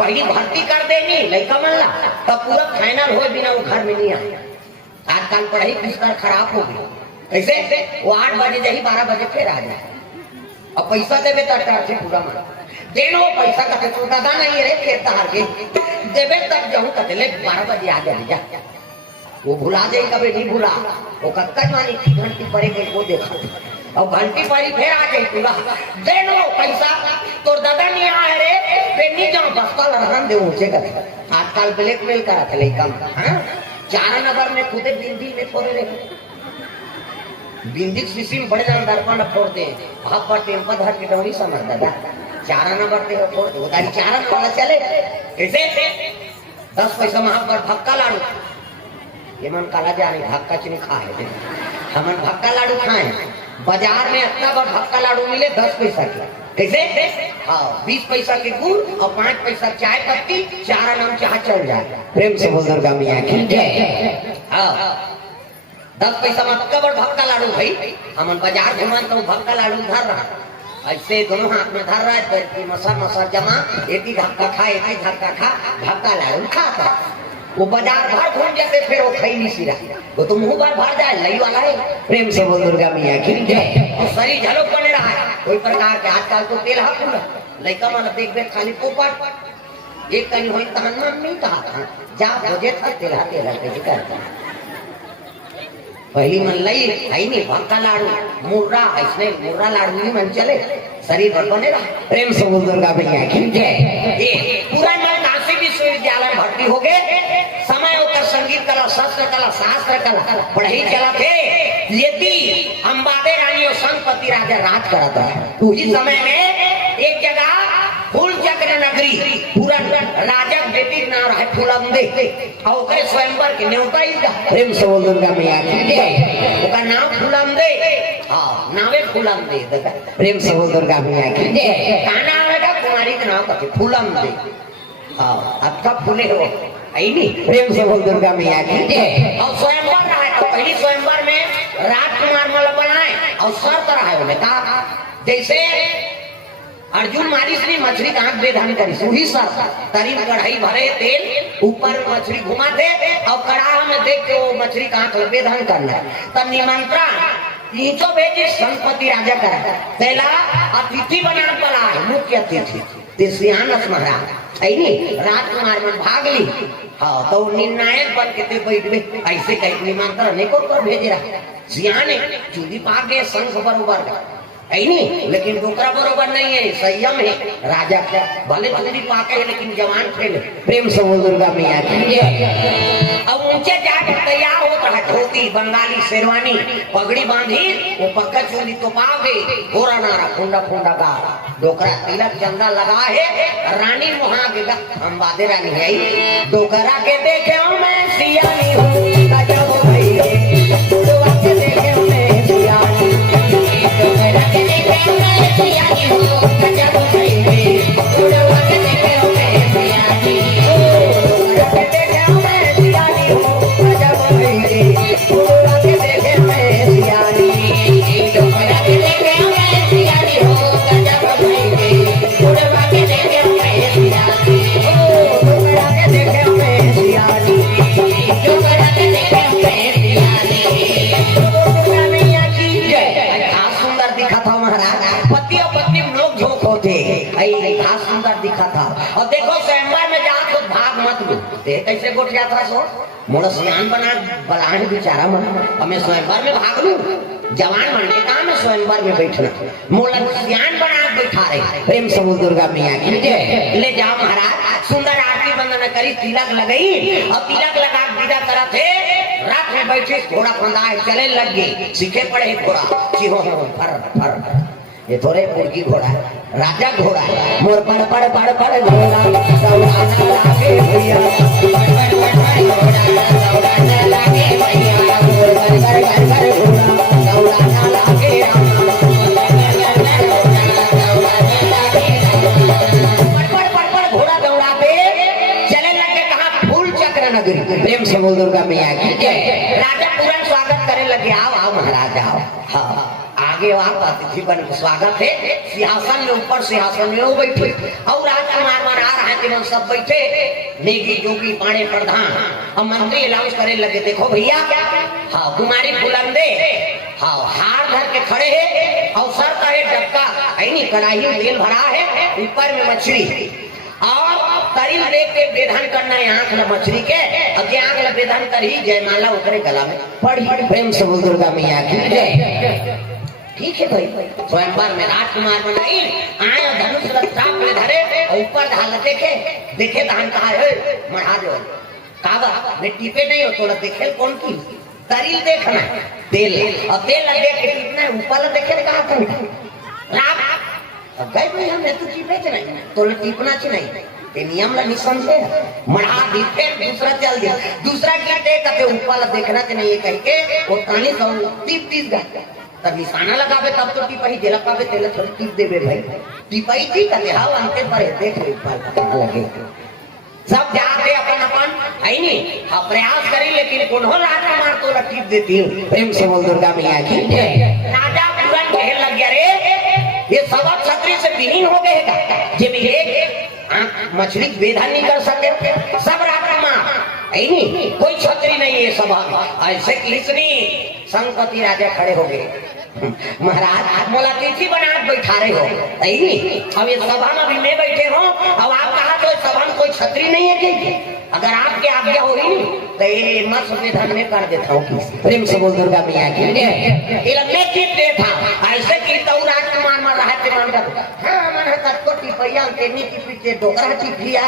पहली भर्ती कर देनी लड़का मनला तब पूरा फाइनल हो बिना वो घर में नहीं आया। आजकल पढ़ाई पुस्तक खराब हो गई कैसे वो 8 बजे जाही 12 बजे फिर आ जाए और पैसा देवे तो पूरा मन देनो पैसा का तो दादा नहीं रे फिर तहार के देवे तब जाऊं कहते ले 12 बजे आ जा वो भुला जाए कभी नहीं भुला वो कक्का मानी की घंटी पड़े गई वो देखा और घंटी पड़ी फिर आ गई पूरा देनो पैसा तो दादा नहीं आए रे फिर नहीं जाऊं बस्ता लड़न दे ऊंचे कर आजकल ब्लैकमेल करा था लेकिन हां 4 नंबर में खुदे बिंदी में फोड़े रे बिंदी सीसी में बड़े जान दर्पण फोड़ दे हाथ पर टेम्पो धर के डोरी समझ दादा 4 नंबर पे फोड़ दे उधारी 4 नंबर चले कैसे 10 पैसा वहां पर भक्का लाडू ये मन काला जा रही भक्का चीनी खाए हमन भक्का लाडू खाए बाजार में इतना बड़ा भक्का लाडू मिले 10 पैसा के कैसे हाँ 20 पैसा के गुड़ और 5 पैसा चाय पत्ती 4 नाम चाह चल जाए प्रेम से बोल दुर्गा मियां की जय। हाँ 10 पैसा में इतना बड़ा भक्का लाडू भाई हमन बाजार घुमान तो भक्का लाडू धर रहा ऐसे दोनों हाथ में धर रहा है मसा जमा एक ही धक्का खा एक ही धक्का खा भक्का लाडू खाता वो बाजार भर घूम जाते फिर वो खाई नहीं सिरा वो तो मुंह भर जाए लई वाला है प्रेम से बोल दुर्गा मियां की जय। और शरीर झलक बने रहा है कोई प्रकार के आजकल तो तेल हक लड़का मन देख देख खाली पोपट एक कहीं हुई तहन मन नहीं कहा जा भोजे था तेल कैसे करता पहली मन लई है नहीं भक्का लाडू मुर्रा ऐसे मुर्रा लाडू नहीं मन चले शरीर भर बने रहा प्रेम से बोल दुर्गा मियां की जय। ये पूरा नासिक विश्वविद्यालय भर्ती हो गए समय होकर संगीत कला शस्त्र कला शास्त्र कला पढ़ाई चला थे यदि अंबादे रानी और संपत्ति राजा राज कराता है उसी समय में एक जगह फूल चक्र नगरी पूरा राजा बेटी नाम है फूलंदे और स्वयंवर के न्योता ही प्रेम से बोल दुर्गा मियां की उसका नाम फूलंदे हाँ नावे फूलंदे प्रेम से बोल दुर्गा मियां की का नाम है कुमारी का नाम कहते फूलंदे हाँ आपका फूले हो नहीं प्रेम से बोल दुर्गा मियां की और स्वयंवर रहा है तो पहली स्वयंवर में राजकुमार मतलब बनाए और शर्त रहा है उन्हें कहा जैसे अर्जुन मारी श्री मछली का आंख बेधान करी वही शर्त तरी कढ़ाई भरे तेल ऊपर मछली घुमा दे और कड़ाह में देख के वो मछली का आंख बेधान करना है तब निमंत्रण नीचो भेजे संपत्ति राजा करा पहला अतिथि बना पड़ा है मुख्य अतिथि तिरसियानस महाराज ऐनी राजकुमार में भाग ली हाँ तो निर्णायक बन के बैठ गए ऐसे कहीं निमंत्रण नहीं को भेज रहा सियाने चूड़ी पाक गए संघ बरोबर ऐनी लेकिन डोकरा बरोबर नहीं है संयम है राजा क्या भले चूड़ी पाके है लेकिन जवान थे प्रेम से बोल दुर्गा मियां की अब ऊंचे जाकर तैयार होता है धोती बंगाली शेरवानी पगड़ी बांधी वो पक्का चोली तो पाओगे घोड़ा नारा फुंडा फुंडा गा डोकरा तिलक चंदा लगा है रानी वहां के अंबादे रानी है डोकरा के देखे मैं सियानी हूँ गजब भाई डोकरा के देखे मैं सियानी डोकरा के देखे मैं सियानी हूँ गजब भाई डोकरा के देखे मैं सियानी डोकरा के देखे मैं सियानी हूँ गजब भाई डोकरा के देखे मैं सियानी डोकरा के देखे मैं सियानी हूँ गजब भाई डोकरा के देखे मैं सियानी डोकरा के देखे मैं सियानी डोकरा के देखे मैं सियानी डोकरा मैया की जय। घास सुंदर दिखा था महाराज पति और पत्नी लोग झोंक होते घास सुंदर दिखा था और देखो स्वयंवर में जा तो भाग मत लो कैसे गोट जाता सो मोड़ा सियान बना बलान बेचारा मन हमें स्वयंवर में भाग लू जवान मन के काम है स्वयंवर में बैठना मोला सियान बना बैठा रहे प्रेम से बोल दुर्गा मियां की जय। ले जाओ महाराज सुंदर आरती वंदना करी तिलक लगाई और तिलक लगा विदा करा थे रात में बैठे घोड़ा फंदा है चले लग गए सीखे पड़े घोड़ा चिहो फर फर ये थोड़े मुर्गी घोड़ा राजा घोड़ा मोर पड़ पड़ पड़ पड़ घोड़ा दौड़ाना लागे भैया पड़ पड़ पड़ घोड़ा दौड़ाना लागे भैया मोर पड़ पड़ पड़ घोड़ा दौड़ाना लागे पड़ घोड़ा दौड़ा पे चले लगे कहा फूल चक्र नगरी प्रेम से बोल दुर्गा मियां की जय। राजा तुरंत स्वागत करे लगे आओ आओ महाराज आओ हाँ आगे वहां अतिथि बन स्वागत है, सिंहासन में ऊपर सिंहासन में वो बैठे और राजकुमार मन आ रहा है सब बैठे, नेगी जोगी पाणे प्रधान और मंत्री अनाउंस करे लगे, देखो भैया हाँ कुमारी बुलंदे हाँ हार धर के खड़े है और सर का एक डब्बा है नहीं, कढ़ाई में तेल भरा है, ऊपर में मछली और तरील देख के वेधन करना है आंख ल मछली के, अब आंख ल वेधन कर ही जयमाला उतरे गला में पढ़ी प्रेम से बोल दुर्गा मैया की जय। ठीक है भाई, स्वयंवर में राजकुमार बनाई आए और धनुष चाप में धरे ऊपर ढाल देखे देखे धान कहा है मढ़ा दो कावा मैं टीपे नहीं हो थोड़ा देखे कौन की तरील देखना तेल और तेल देख के टीपना ऊपर देखे कहा था गए भाई हम तो टीपे नहीं तो टीपना च नहीं ते नियम ला निसंशय मढ़ा दी फिर दूसरा चल दिया दूसरा क्या कहते ऊपर देखना च नहीं कह के वो तानी सब टीप टीप गया तब निशाना लगावे तब तो टिपाई जेला पावे तेला थोड़ी टिप देवे भाई टिपाई ठीक है हां अंते पर देख ले ऊपर लगे सब जाते अपन अपन है नहीं हाँ प्रयास करी लेकिन कोनो राजा मार तो टिप देती हूं प्रेम से बोल दुर्गा मैया की राजा पूरा ढेर लग गया रे ये सब छतरी से विहीन हो गए जे भी एक मछली वेधन नहीं कर सके सब राजा मार है नहीं कोई छतरी नहीं है सभा ऐसे इसनी संपत्ति राजा खड़े हो गए महाराज मोला तिथि बना बैठा रहे हो नहीं अब ये सभा में भी मैं बैठे हो अब आप कहा तो सभा में कोई छतरी नहीं है कि अगर आपके आज्ञा होगी तो ये मत वेधन में कर देता हूँ प्रेम से बोल दुर्गा मैया की मैं टिप दे था ऐसे की तो राजकुमार मर रहा है मन का हाँ मन तत्को टिपैया तेनी टिपी ते डोकरा टिप लिया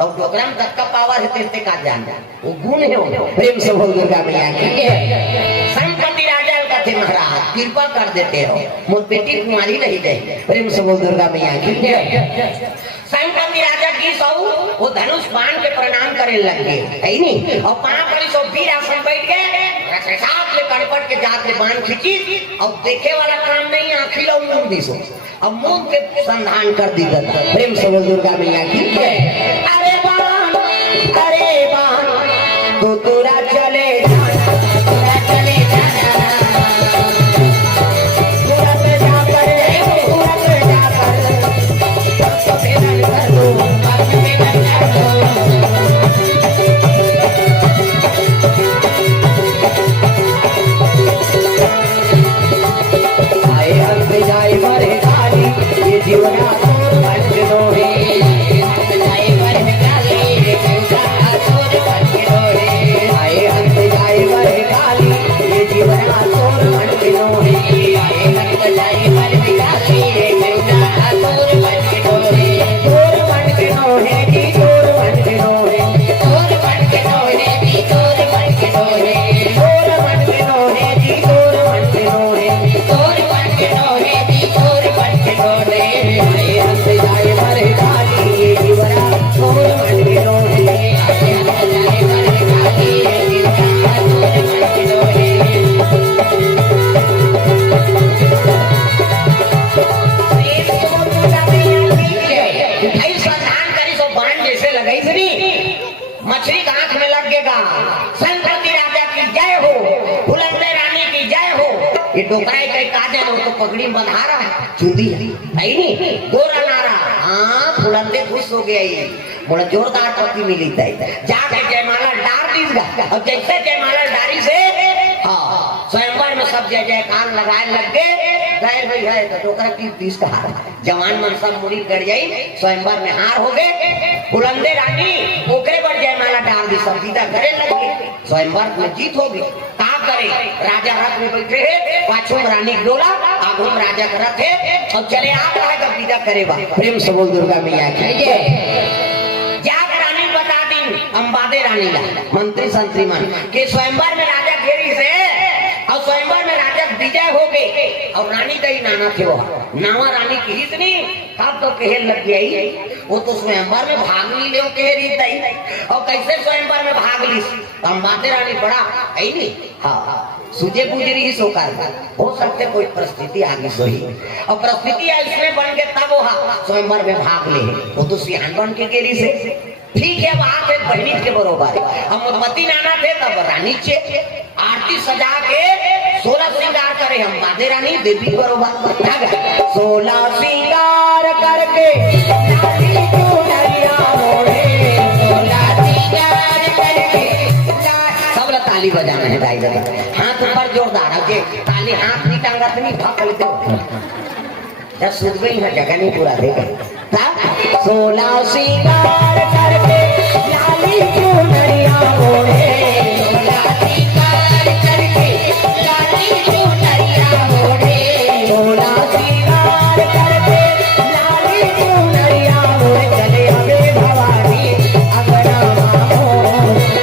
और डोकरा में तक का पावर है तेरे का जान वो गुण है वो प्रेम से बोल दुर्गा मैया की संपत्ति राजा का थे महाराज कृपा कर देते हो मोर बेटी कुमारी रही गई प्रेम से बोल दुर्गा मैया की संपत्ति राजा की सौ वो धनुष बाण के प्रणाम करे लग गए है नहीं और पांव पड़ी सो वीर आसन बैठ गए साथ ले कड़पट के जात ले बाण खींची और देखे वाला काम नहीं आखिर लो मुंह दिसो अब मुंह के संधान कर दी प्रेम से बोल दुर्गा मैया की अरे बाण तो तोरा चले डोकराई कई काजे तो पगड़ी बंधा रहा है चुंदी है नहीं गोरा नारा हाँ फुलंदे खुश हो गया ये बड़ा जोरदार टोपी मिली थी जाके जयमाला डार दीगा और जैसे जयमाला डारी से हाँ स्वयंवर में सब जय जयकार लगाए लग गए गए भाई है तो डोकरा की 20 का हार जवान मन सब मुड़ी गड़ गई स्वयंवर में हार हो गए फुलंदे रानी ओकरे पर जयमाला डाल दी सब सीधा करे लगे स्वयंवर में जीत हो गई करे राजा रथ में बैठे है पाछू रानी डोला आगू राजा का रथ है और चले आ रहा है कब विदा करेगा प्रेम से बोल दुर्गा मैया की जाकर रानी बता दी अंबादे रानी ला मंत्री संतरी मन के स्वयंवर में राजा घेरी से और स्वयंवर में राजा विजय हो गए और रानी का ही नाना थे वो नावा रानी की इतनी तब तो कहे लग गई वो तो स्वयंवर में भाग ली ले कह रही थी और कैसे स्वयंवर में भाग ली अंबादे रानी बड़ा है नहीं हाँ सुजे गुजरी ही सोकार हो सकते कोई परिस्थिति आगे सोई और परिस्थिति इसमें बन के तब वो स्वयंवर में भाग ले वो तो सियान बन के गेरी से ठीक है बात है बहनी के बरोबर हम मती नाना थे तब रानी चे आरती सजा के 16 श्रृंगार करे हम बाधे रानी देवी बरोबर 16 श्रृंगार करके लाली चुनरिया ओढ़े 16 श्रृंगार करके सब लोग ताली बजाना है भाई दादा हाथ ऊपर जोरदार है ताली हाथ नहीं टांगा नहीं भक्कल दो या सुध गई है जगह नहीं पूरा देगा 16 श्रृंगार करके लाली चुनरिया ओढ़े 16 श्रृंगार करके लाली चुनरिया ओढ़े 16 श्रृंगार करके लाली चुनरिया ओढ़े चले आवे भवानी अगना मामो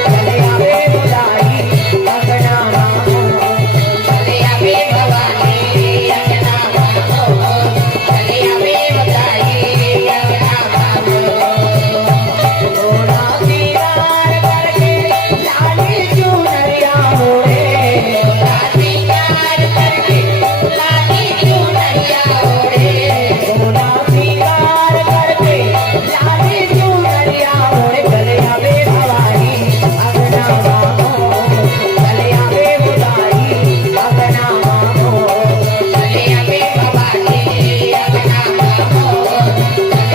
चले आवे बुलाई अगना मामो चले आवे भवानी अगना मामो चले आवे बुलाई अगना मामो 16 श्रृंगार करके लाली चुनरिया ओढ़े 16 श्रृंगार करके लाली चुनरिया ओढ़े 16 श्रृंगार करके लाली चुनरिया ओढ़े चले आवे भवानी अगना मामो चले आवे बुलाई अगना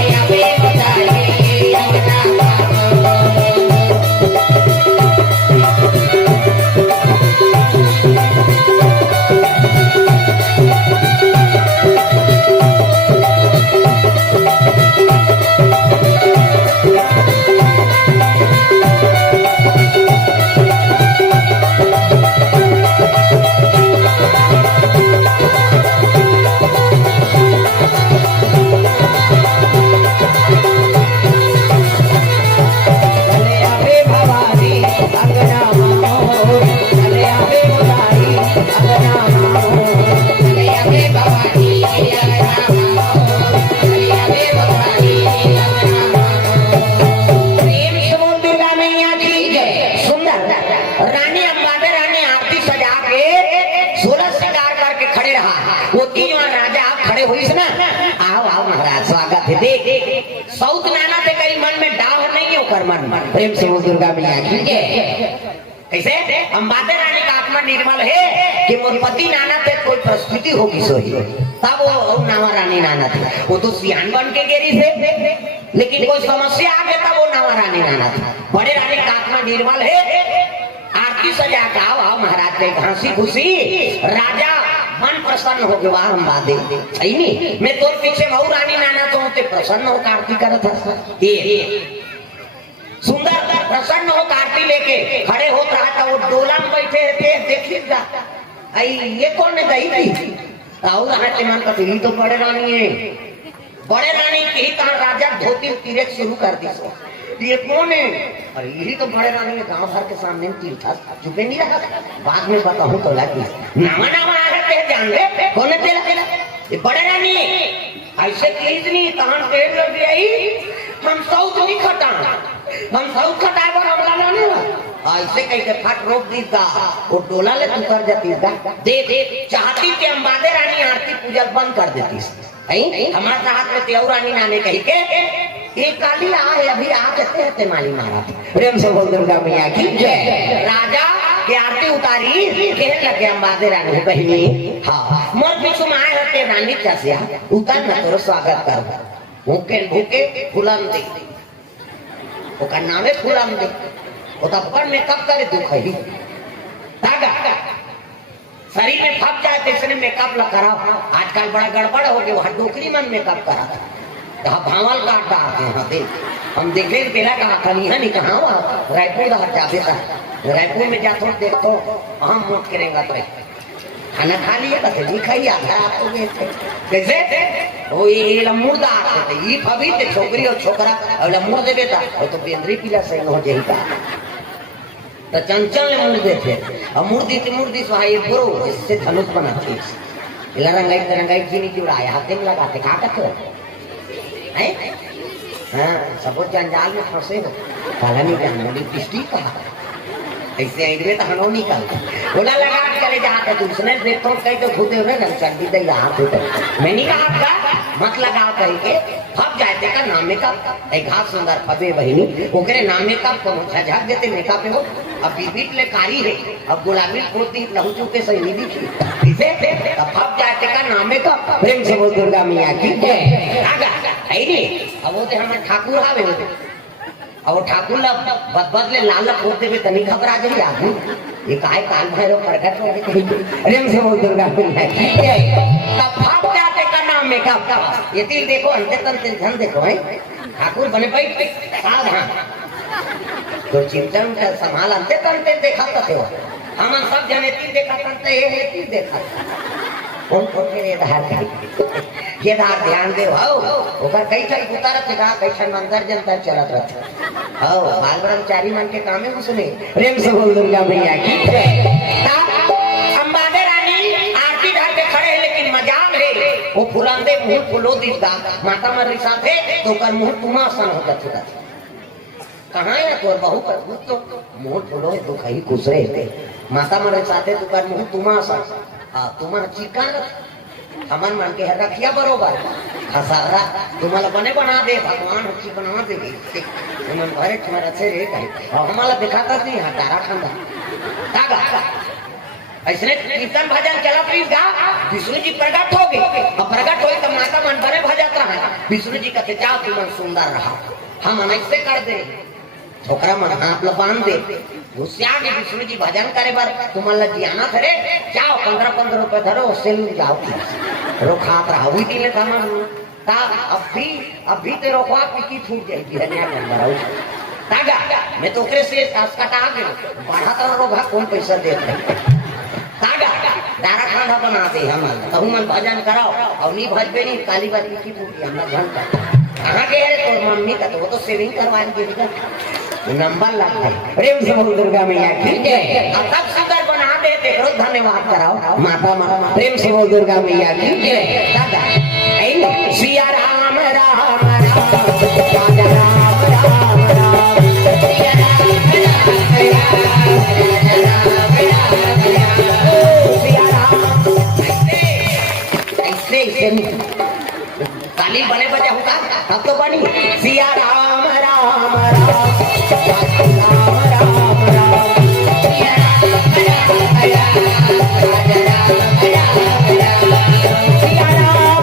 मामो चले आवे भवानी अगना मामो चले आवे बुलाई अगना मामो चले आवे भवानी अगना मामो चले आवे बुलाई अगना मामो चले आवे भवानी अगना मामो चले आवे बुलाई अगना मामो प्रेम समूह दुर्गा मैया की जय सुंदर रानी अंबादे रानी आरती सजा के 16 श्रृंगार करके खड़े रहा वो तीन और राजा आप खड़े हुई से ना आओ आओ महाराज स्वागत है देख सौत नाना से करी मन में डाव नहीं हो कर मन प्रेम से वो दुर्गा मैया की जय कैसे अंबादे रानी का आत्मा निर्मल है कि मोरपति नाना से कोई प्रस्तुति होगी सोई तब वो नावा रानी नाना थी वो तो सियान बन के गेरी थे लेकिन कोई समस्या आ गया तब वो नावा रानी नाना थी बड़े रानी का आत्मा निर्मल है आरती सजा का आओ महाराज के हंसी खुशी राजा मन प्रसन्न हो गया हम बादे सही नहीं मैं तो पीछे बहु रानी नाना तो होते प्रसन्न हो आरती करत था ये सुंदर प्रसन्न हो आरती लेके खड़े हो रहा था वो डोला में बैठे थे देखिएगा आई ये कौन ने गई थी और हाथ मन का तो तो बड़े रानी है बड़े रानी की तरह राजा धोती तीरे शुरू कर दी ये कौन है अरे यही तो बड़े रानी ने गांव भर के सामने तीर था चुपे नहीं रहा बाद में बताऊं तो लगी नामा नामा आ रहे थे जान ले कौन है तेरा ये बड़े रानी ऐसे तेज नहीं तहन तेज लग गई हम साउथ नहीं खटा हम साउथ खटा पर हमला लाने ऐसे कहीं के फट रोक दी था वो डोला ले तू कर जाती था दे चाहती कि अंबादे रानी आरती पूजा बंद कर देती हमारे हाथ में तेऊ रानी नाने कही के ये काली आ है अभी आ कहते हैं तेमाली महाराज प्रेम से बोल दुर्गा मैया की जय राजा की आरती उतारी कहने लगे अंबादे रानी बहनी हाँ मोर पीछू में आए होते रानी कैसे उतर न तेरा स्वागत कर भूखे भूखे फुलम दे वो का नाम है फुलम दे वो तो पर मेकअप करे दुख है तागा शरीर में फप जाए तो इसने मेकअप ला कराओ आजकल बड़ा गड़बड़ हो गया वहाँ डोकरी में मेकअप करा कहा भावल काट रहा थे हम देखे पहला कहा खाली है नहीं कहा रायपुर का जाते था रायपुर में जाते देखो हम मोट करेंगे तो खाना खा लिया था जी खाई आता आपको कैसे वो ये मुर्दा आते थे ये फबी थे छोकरी और छोकरा और मुर्दे बेटा वो तो बेंद्री पीला सही हो जाए था तो चंचल ने मुर्दे थे और मुर्दी सुहाई गुरु इससे धनुष बनाती रंगाई चीनी की उड़ाया हाथे में लगाते कहा करते हाँ सब जंजाल में फंसे हो काला नहीं जानना लिपस्टिक कहा ऐसे आएंगे तो हनो निकल बोला लगा चले जाते दूसरे देखो कहीं तो खुदे हुए चंडी दे यहाँ पे मैं नहीं कहा मत लगाओ कहीं के फब जाए ते का नाम मेकअप ए घास सुंदर फबे बहिनी ओकरे नाम मेकअप को झझक देते मेकअप पे हो अब बीबीट ले कारी है अब गुलाबी पोती लहू चुके सही नहीं दिखी इसे अब फब जाए ते का नाम मेकअप प्रेम से बोल दुर्गा मैया की जय आगा आई नी अब वो ते हमें ठाकुर आवे होते अब वो ठाकुर ला बदले लाल खोद देवे तनी घबरा जाई आदमी ये काहे काल भैरव प्रकट हो गए प्रेम से बोल दुर्गा मैया की जय तब फब जाते का नाम मेकअप ये तीन देखो अंते तंते ध्यान देखो है ठाकुर बने भाई सावधान तो चिंतन का संभाल अंते तंते देखा थे हम सब जने तीन देखा तंते ये तीन देखा कौन कौन के धार के धार ध्यान दे हो ओकर कई चल उतारत का कैसन मंदिर जनता चलत रहत हो बाल ब्रह्मचारी मन के कामे उसने प्रेम से बोल दुर्गा मैया की जय अंबादे रानी आरती ढाल के खड़े हैं लेकिन मजाक है वो फुलांदे मुंह फुलो दिखता माता मरी साथे तो कर मुंह तुमासन होता था कहां है तोर बहू का तो मुंह फुलो तो कहीं खुश रहे माता मरे साथे तो कर मुंह तुमासन हां तुम्हारा चिकन हमन मन के रखिया बरोबर खसारा तुम्हाला बने बना दे भगवान अच्छी बना दे तुमन भरे तुम्हारा से रे कहीं और हमारा दिखाता नहीं हां तारा खंदा तागा ऐसे कीर्तन भजन चला प्लीज गा विष्णु जी प्रकट हो गए अब प्रकट होए तो माता मन भरे भजत रहा विष्णु जी कहते जाओ तुम सुंदर रहा हम ऐसे कर दे छोकरा मन हाथ ल बांध दे घुसिया के विष्णु जी भजन करे बार तुम्हाला जियाना धरे जाओ 15-15 रुपए धरो सेल जाओ रो खात रहा हुई दिले था ता अभी ते रोकवा की छूट जाएगी हनिया के अंदर आओ तागा मैं तो ओकरे से सास कटा के बढ़ा तर रोगा कौन पैसा दे तागा दारा खाना बना दे हम कहूं मन भजन कराओ और नहीं भजबे नहीं काली बात की पूरी हमरा घंटा कहां के है तो मम्मी का तो वो तो सेविंग करवा दी नंबर लग गए प्रेम से बोल दुर्गा मैया की जय तब सुंदर बना दे देखो धन्यवाद कराओ माता प्रेम से बोल दुर्गा मैया की जय दादा ऐ सिया राम राम राम राजा राम राम राम सिया राम ऐसे काली बने बजा होगा तब तो बनी सिया राम राम राम राम राम राम सिया राम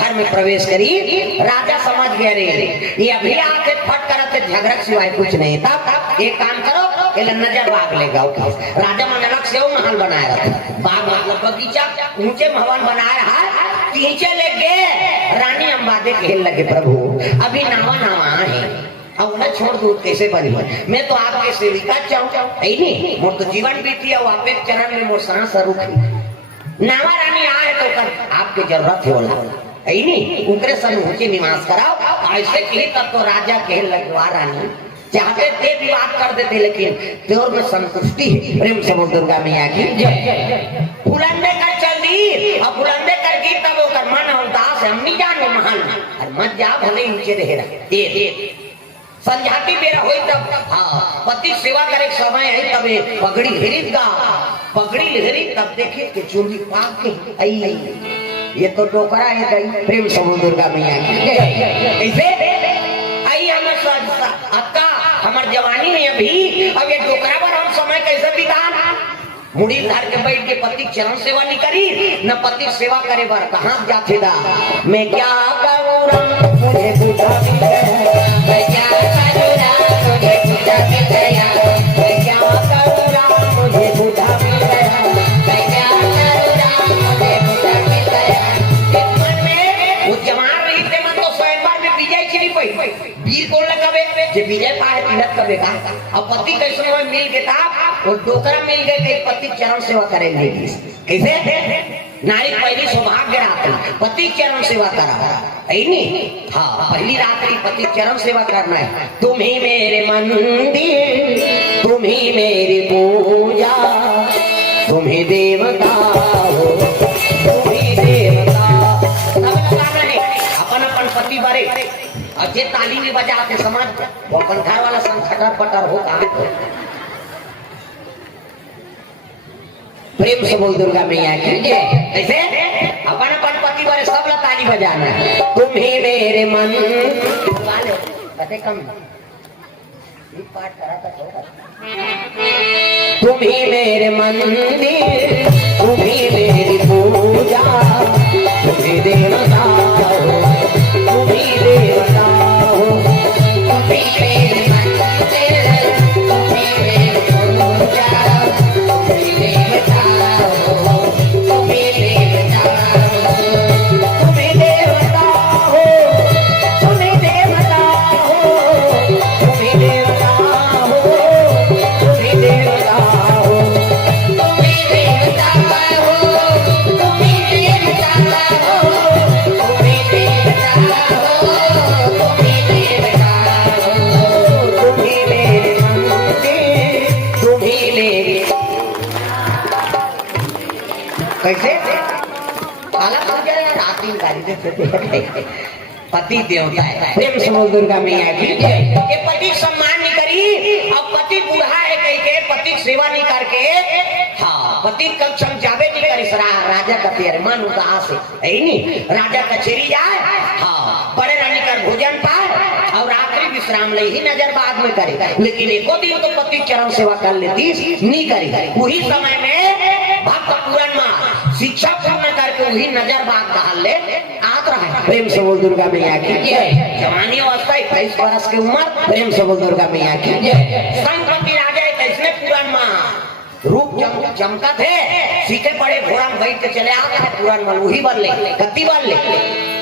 घर में प्रवेश करी राजा समझ गया रे ये अभी आके फट करते झगड़क सिवाय कुछ नहीं तब एक काम करो ये नजर बाग लेगा राजा मन अलग से महल बनाया रखा बाग मतलब बगीचा ऊंचे भवन बनाया है नीचे लेके रानी अंबादे खेल लगे प्रभु अभी नावा नावा है अब न छोड़ दूं कैसे बनी मैं तो आपके सेविका चाहूँ नहीं मोर तो जीवन बीती है आप एक चरण में मोर सांस रुकी नावा रानी आए तो कर आपकी जरूरत है बोला नहीं उनके सन ऊंचे निवास कराओ ऐसे के तब तो राजा कह लगवा रानी चाहते थे विवाद कर देते लेकिन त्योर में संतुष्टि है प्रेम से बोल दुर्गा मैया की बुलंदे कर चल दी और बुलंदे कर की तब वो कर मन उदास है हम नहीं जानो महान और मत जा भले नीचे रहे ये संझाती बेरा होई तब हाँ पति सेवा करे समय है तबे पगड़ी हिरीगा पगड़ी हिरी तब देखे कि चूड़ी पाक के आई ये तो टोकरा है गई प्रेम से बोल दुर्गा मैया की ऐसे आई हमें अक्का हमार जवानी में अभी अब ये टोकरा पर हम समय कैसे बिताना मुड़ी धार के बैठ के पति चरण सेवा नहीं करी न पति सेवा करे बार कहाँ जाते दा मैं क्या करूँ मुझे बुझा भी गया मैं क्या करूँ मुझे बुझा भी गया मैं क्या करूँ मुझे बुझा भी गया मैं क्या करूँ मुझे बुझा भी गया मन में वो जमार रही थे मन तो स्वयं बार में विजय चली पई वीर कौन लगावे जे विजय पाए तिलक कबे का अब पति कैसे में मिल गया वो डोकरा मिल गए कई पति चरण सेवा करेंगे कैसे नारी पहली सौभाग्य रात्रि पति चरण सेवा करा नहीं हाँ पहली रात्रि पति चरण सेवा करना है तुम ही मेरे मंदिर तुम ही मेरी पूजा तुम ही देवता हो तुम ही देवता अपन अपन पति बारे और जे ताली में बजाते समाज वो अपन घर वाला संखटर पटर होगा प्रेम से बोल दुर्गा मैया की जय ऐसे अपन अपन पति बारे सब ला ताली बजाना है तुम ही मेरे मन वाले पते कम पाठ करा था तुम ही मेरे मंदिर तुम ही मेरी पूजा तुम ही देवता हो तुम ही देवता हो तुम ही मेरे मंदिर तुम ही मेरी पूजा तुम ही देवता हो तुम ही देवता तुम ही देवता हो तुम ही देवता हो तुम ही देवता हो तुम ही देवता हो तुम ही देवता हो तुम ही देवता हो तुम ही देवता हो तुम ही देवता हो तुम ही मेरे मंदिर तुम ही मेरी कैसे काला रात्रि गाड़ी पति देवता है प्रेम से बोल दुर्गा मैया की के पति सम्मान नहीं करी अब पति बूढ़ा है कहीं के पति सेवा नहीं करके हाँ पति कब समझावे नहीं करी राजा का तेरे मन उदास है नहीं राजा कचेरी जाए हाँ बड़े रानी का भोजन पाए और रात्रि विश्राम ले ही नजर बाद में करे लेकिन एको दिन तो पति चरण सेवा कर लेती नहीं करी वही समय में भक्त पुराण में शिक्षा पूर्ण करके वही नजर बाग डाल ले आत रहा है प्रेम से बोल दुर्गा मैया की जवानी अवस्था 21 वर्ष की उम्र प्रेम से बोल दुर्गा मैया की संपत्ति राजा कैसे पुराण में रूप चमका थे सीखे पड़े घोड़ा में बैठ के चले आता है पुराण में वही बन ले गति बन ले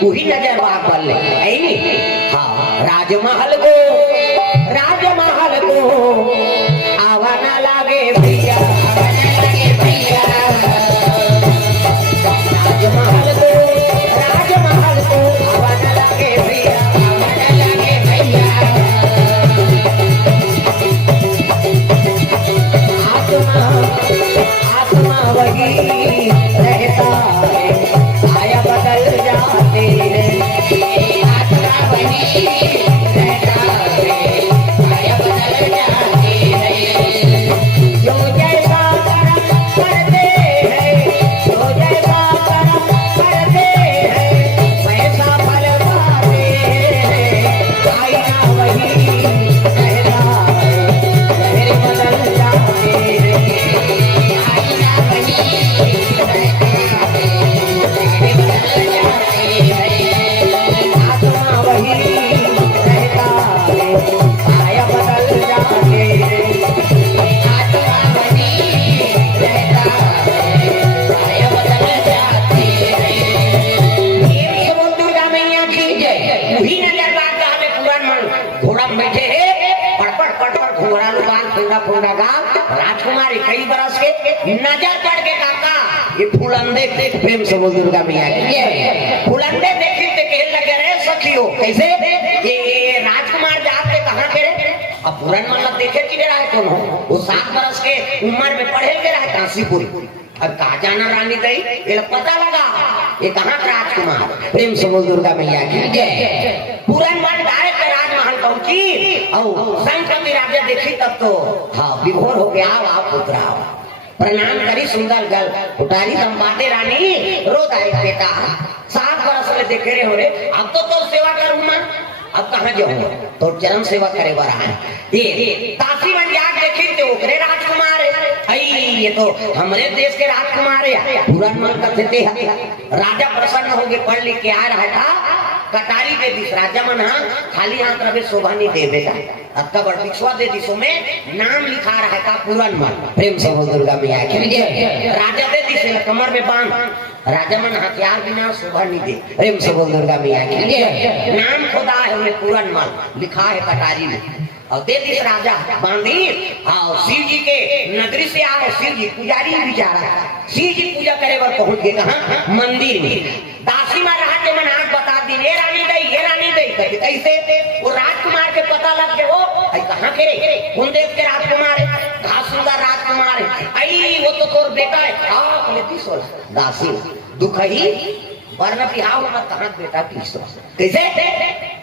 वही नजर बाग बन ले नहीं हाँ राजमहल को आवा ना लागे भैया राजमहल को आवा ना लागे भैया आत्मा वही रहता है आया बदल जाते हैं आत्मा वही रहता है आया बदल जाते हैं जो जैसा कर्म करते हैं जो जैसा कर्म करते हैं वैसा फल पाते हैं आईना वही रहता है लहर बदल जाते हैं आईना वही रहता है बदल जाते हैं आत्मा वही रहता है आया बदल जाते हैं आत्मा वही रहता है आया बदल जाते हैं ये बोल दुर्गा मैया की जय वही नजर बाग डाले पुराण में घोड़ा में बैठे है पड़ घोड़ा लुगान फुंडा गाल राजकुमारी कई बरस के नजर पड़ के काका ये फुलंदे प्रेम से बोल दुर्गा मैया की फुलंदे देखे थे कहने लगे रे सखियो कैसे ये राजकुमार जाते कहाँ के रे अब पुराण मतलब देखे कि रहा है कौन हो वो 7 बरस के उम्र में पढ़े के रहा है काशीपुरी अब कहा जाना रानी दई ये पता लगा ये कहाँ का राजकुमार प्रेम से बोल दुर्गा मैया की पुराण मान डायरेक्ट राजमहल पहुंची और संकटी राजा देखी तब तो हाँ विभोर हो गया आप पुत्रा प्रणाम करी सुंदर गल उठारी दम्बाते रानी रो दाई बेटा 7 बरस में देखे रहे हो रे अब तो सेवा करूँ मैं अब कहाँ जाऊँ तो चरण सेवा करे बरा है ये तासी बन जाग देखी तो ओकरे राजकुमार है ये तो हमारे देश के राजकुमार है, पुरान मन करते थे। राजा प्रसन्न हो गए, पढ़ लिख के आ रहा था, कटारी दे दिस राजा मन हाँ खाली हाथ रहे शोभा नहीं दे बेटा, अक्का बड़ पिछवा दे दिसो में नाम लिखा रहा है का पुरान मन प्रेम से दुर्गा मैया के राजा दे दिस कमर में बांध, राजा मन हथियार बिना शोभा नहीं दे, प्रेम से दुर्गा मैया के नाम खुदा है उन्हें पुरान मन लिखा है कटारी में, और दे दिस राजा बांधी। हाँ शिव जी के नगरी से आए शिव जी, पुजारी बिचारा शिव जी पूजा करे बार पहुंच गए कहाँ मंदिर में, दासी माँ रहा के मन हाथ बता दी ये रानी गई ये रानी गई कैसे वो राजकुमार के पता लग गए, वो कहाँ के रे कौन देश के राजकुमार है, कहा सुंदर राजकुमार है, आई वो तो तोर बेटा है, दासी दुख ही वर्ण बिहाव कहाँ बेटा तीसरा कैसे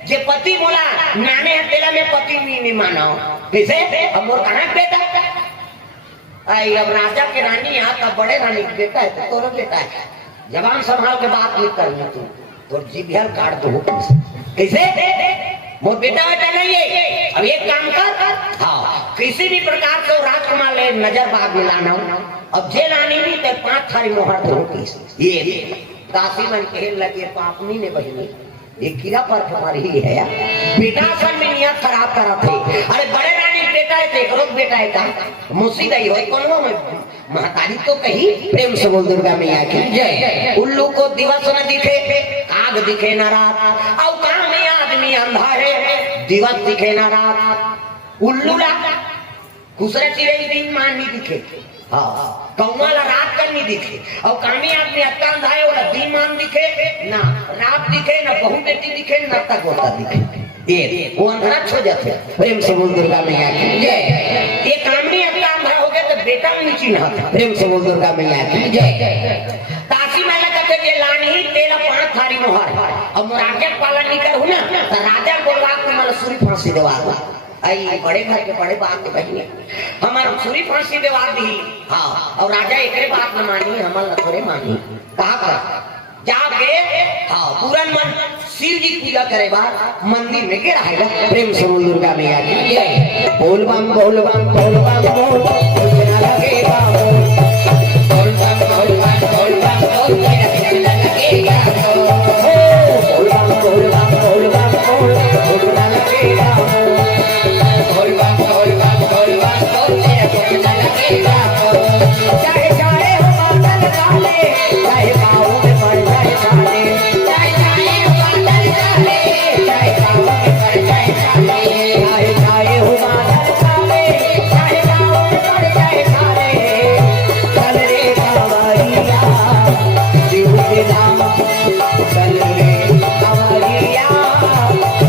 जे पति बोला नाने हतेला में पति नहीं माना कैसे अब मोर कहाँ बेटा आई, अब राजा के रानी यहाँ का बड़े रानी बेटा है तो तोरा बेटा है, जवान संभाल के बात नहीं करना तू तो जीभियल काट दो कैसे मोर बेटा बेटा नहीं है। अब एक काम कर हाँ किसी भी प्रकार से राजकुमार ले नजर बाग मिलाना, अब जे रानी भी तो 5 थारी मोहर दो ये दासी मन के लगे पापनी ने बहिनी ये कीड़ा पर हमारी ही है यार, बेटा सन में नियत खराब करा थे, अरे बड़े रानी बेटा है रोज बेटा है का मुसी गई हो कोनो में महतारी तो कही प्रेम से बोल दुर्गा मैया की जय। उल्लू को दिवस न दिखे आग दिखे न रात, और काम में आदमी अंधा है दिवस दिखे न रात, उल्लू दूसरे तीरे दिन मान नहीं दिखे, हाँ कौमाला रात कर नहीं दिखे, और कामी आदमी अक्का अंधा है वो दिन मान दिखे ना रात दिखे ना बहू बेटी दिखे ना तक होता दिखे, ये वो अंधा छो जाते प्रेम से बोल दुर्गा मैया की जय। ये कामी अक्का अंधा हो गया तो बेटा नहीं चिन्हा, प्रेम से बोल दुर्गा मैया की जय। तासी मैंने कहते ये लानी तेरा 5 थारी मोहर, और राजा पालन नहीं करूँ ना तो राजा बोलवा के मला सूरी फांसी देवा आई, बड़े घर के बड़े बात के बहिनी हमारे सूरी फांसी देवा दी, हाँ और राजा एक बात न मानी हमारे न थोड़े मानी, कहा कर जाके हाँ पूरन मन शिव जी पूजा करे बार मंदिर में गिरा है प्रेम से बोल दुर्गा मैया की बोल बम बोल बम बोल बम बोल लगे बोल बम बोल बम बोल बम बोल लगेगा बोल बम बोल बम बोल बम बोल लगेगा चाहे चाहे हो बादल काले चाहे पाँव में पड़ जाए छाले, चाहे चाहे हो बादल काले चाहे पाँव में पड़ जाए छाले, चाहे चाहे हो बादल काले चाहे पाँव में पड़ जाए छाले, चल रे कांवरिया शिव के धाम, चल रे कांवरिया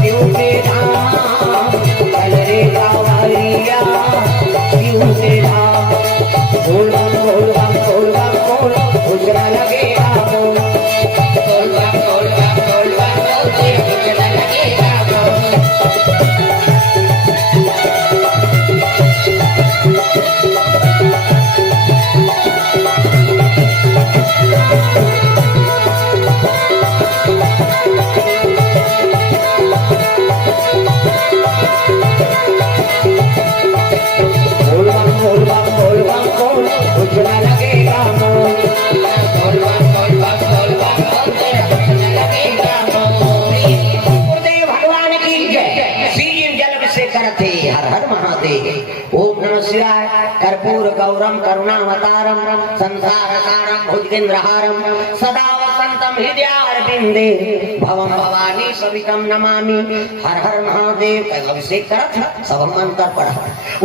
शिव के धाम, चल रे कांवरिया शिव के धाम, बोल बम बोल बम बोल बम बोल उजरा लगेगा बोल बम बोल बम बोल बम बोल उजरा लगेगा उजरा लगेगा भगवान की जय। श्री जल से करते हर हर महादेव। ओम नमः शिवाय। कर्पूर गौरम करुणावतारम संसार सारम भुजगेंद्रहारम सदा वसंतम हृदयारविंदे भवम भवानी सवितम नमामि। हर हर महादेव अभिषेक करत सब मंत्र पढ़ा।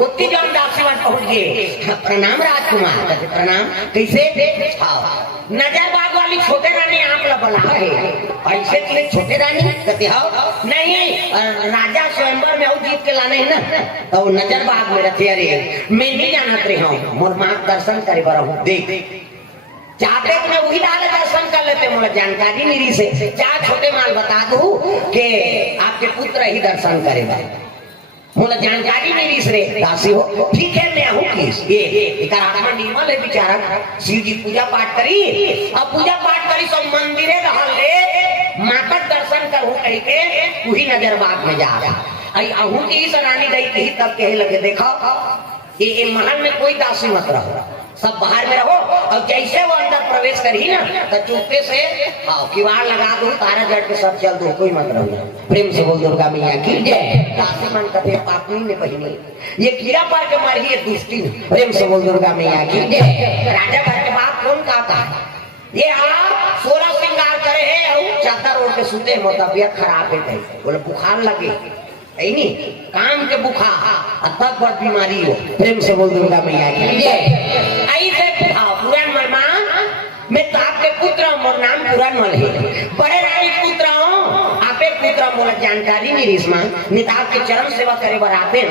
उतनी जब दासी वन पहुंच गए। प्रणाम राजकुमार। कहते प्रणाम। कैसे? नजर बाग वाली छोटे रानी आप बना है ऐसे के लिए छोटे रानी कहते हो नहीं राजा स्वयंवर में जीत के लाने है ना तो नजर बाग में रखे। अरे मैं नहीं जानत रही हूँ मोर माँ दर्शन करे बड़ा हूँ देख चाहते तो मैं वही डाले दर्शन कर लेते। मुझे जानकारी मेरी से चार छोटे माल बता दो कि आपके पुत्र ही दर्शन करेगा। मुझे जानकारी मेरी से दासी हो ठीक है मैं हूँ किस ये आत्मा निर्मल है बेचारा। शिव जी पूजा पाठ करी अब पूजा पाठ करी सब मंदिरे रहल रे माता दर्शन करूँ कही के वही नजर बाग में जा रहा अहू की सरानी गई कही तब कहे लगे देखो ये महल में कोई दासी मत रहो सब बाहर में रहो। और जैसे वो अंदर प्रवेश करी ना तो चुपके से किवाड़ लगा दो, तारा जड़ के सब चल दो, कोई मतलब नहीं। प्रेम से बोल दुर्गा मैया की जय। काशी मन कथे पापनी ने बहिनी, ये कीड़ा पार के मारी है दुष्टी। प्रेम से बोल दुर्गा मैया की जय। राजा भर के बाप कौन कहता है ये आप 16 श्रृंगार करे है और चादर ओढ़ के सुते मो, तबियत खराब है, बोले बुखार लगे नहीं काम के बुखार तब बड़ बीमारी हो। प्रेम से बोल दुर्गा मैया की ऐसे पुराण मल मैं तो आपके पुत्र मोर नाम पुराण मल है, बड़े रानी पुत्र आपे पुत्र मोला जानकारी नहीं रिश्मा निताब के चरण सेवा करे बर आपे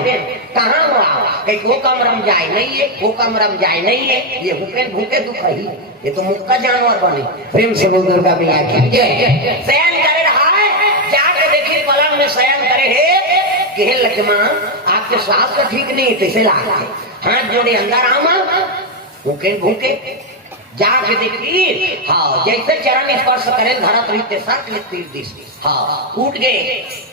कहाँ हो आप कहीं वो कमरम जाए नहीं है, वो कमरम जाए नहीं है, ये भूखे भूखे दुख है, ये तो मुक्का जानवर बने। प्रेम से बोल दुर्गा मैया की शयन करे रहा है, जाके देखिए पलंग में शयन करे है कहे लगे माँ आपके स्वास्थ्य ठीक नहीं कैसे लागे, हाथ जोड़े अंदर आओ माँ, भूखे भूखे जाके देखी जैसे चरण स्पर्श करे धरत रीते सट तीर दिस उठ गए।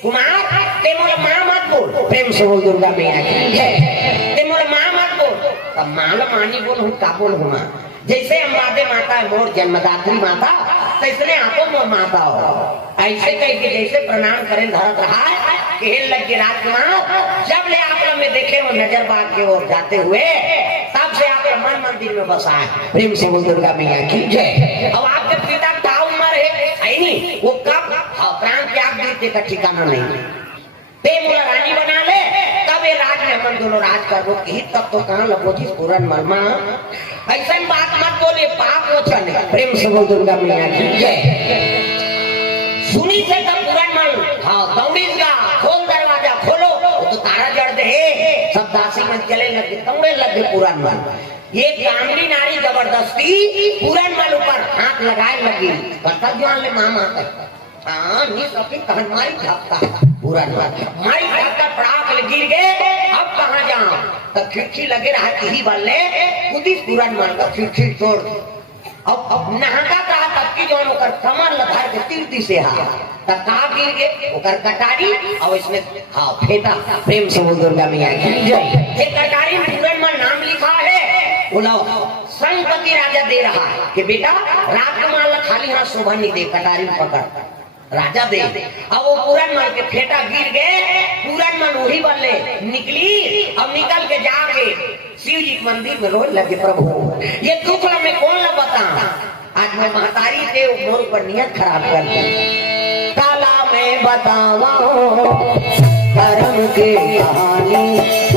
कुमार ते मोर माँ मत बोल। प्रेम से बोल दुर्गा मैया की ते मोर माँ मत बोल। तब माल मानी बोल हूँ का बोल हूँ जैसे अम्बादे माता है मोर जन्मदात्री माता तैसने आपो मोर माता हो। ऐसे कह के जैसे प्रणाम करें धरत रहा कहने लगे राजकुमार जब ले आप में देखे वो नजर बाग के ओर जाते हुए तब से आप मन मंदिर में बसा है। प्रेम से बोल दुर्गा मैया की जय। अब आपके पिता का उम्र है नहीं वो कब प्राण त्याग देते का ठिकाना नहीं, ते मोला रानी बना ले तब ये राज में अपन दोनों राज कर ही तब तो कहाँ लगो जी पूरन मर्मा ऐसा बात मत बोले पाप वचन। प्रेम से बोल दुर्गा मैया की जय। सुनी से तब पुराण मल दौड़ीगा खोल दरवाजा खोलो तो तारा जड़ दे सब दासी में चले लगे दौड़े लगे पुराण मल। ये कामनी नारी जबरदस्ती पुराण मल ऊपर हाथ लगाए लगी करता ज्ञान ले मामा मारी झापता पुराण मल मारी झापता पड़ाक गिर गए। अब कहाँ जाओ तब खिड़की लगे रहा यही वाले खुद ही पुराण मल का खिड़की तोड़ अब नहाता रहा तब की जो कमर लधार के तीर से तब कहा गिर गए ओकर कटारी और इसमें फेंटा। प्रेम से बोल दुर्गा मैया की जय। कटारी में पुराण में नाम लिखा है बोलो संगपति राजा दे रहा है कि बेटा राजकुमार खाली हाथ शोभा नहीं दे, कटारी पकड़ राजा दे। अब वो पुराण मन के फेंटा गिर गए, पुराण मन वही बल्ले निकली और निकल के जाके शिव जी मंदिर में रोने लगे प्रभु ये दुख में कौन ला बता आज मैं महतारी थे मोर पर नियत खराब कर दी काला में बतावा कर्म के कहानी